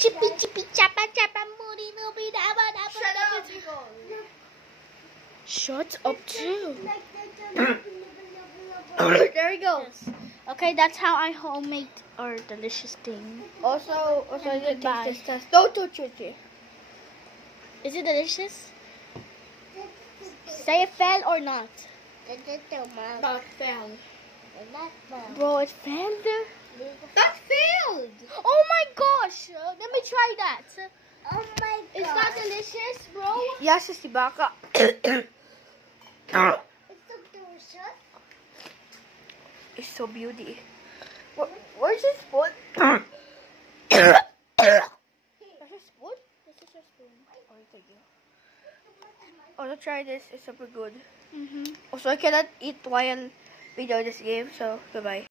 Chippy chippy chappa chappa moody nooby dabba dabba. Shut up too. There we go. Yes. Okay, that's how I homemade our delicious thing. Also, And the goodbye. taste test. Don't touch it. Is it delicious? Say it fell or not. Not found. Bro, it failed. That failed. Oh my gosh! Let me try that. Oh my god. Is that delicious, bro? Yes, it's the baka. It's so delicious. It's so beauty. Where's this spoon? Where's this spoon? This is your spoon. Oh, thank you. Also, try this. It's super good. Mm-hmm. Also, I cannot eat while we do this game, so goodbye.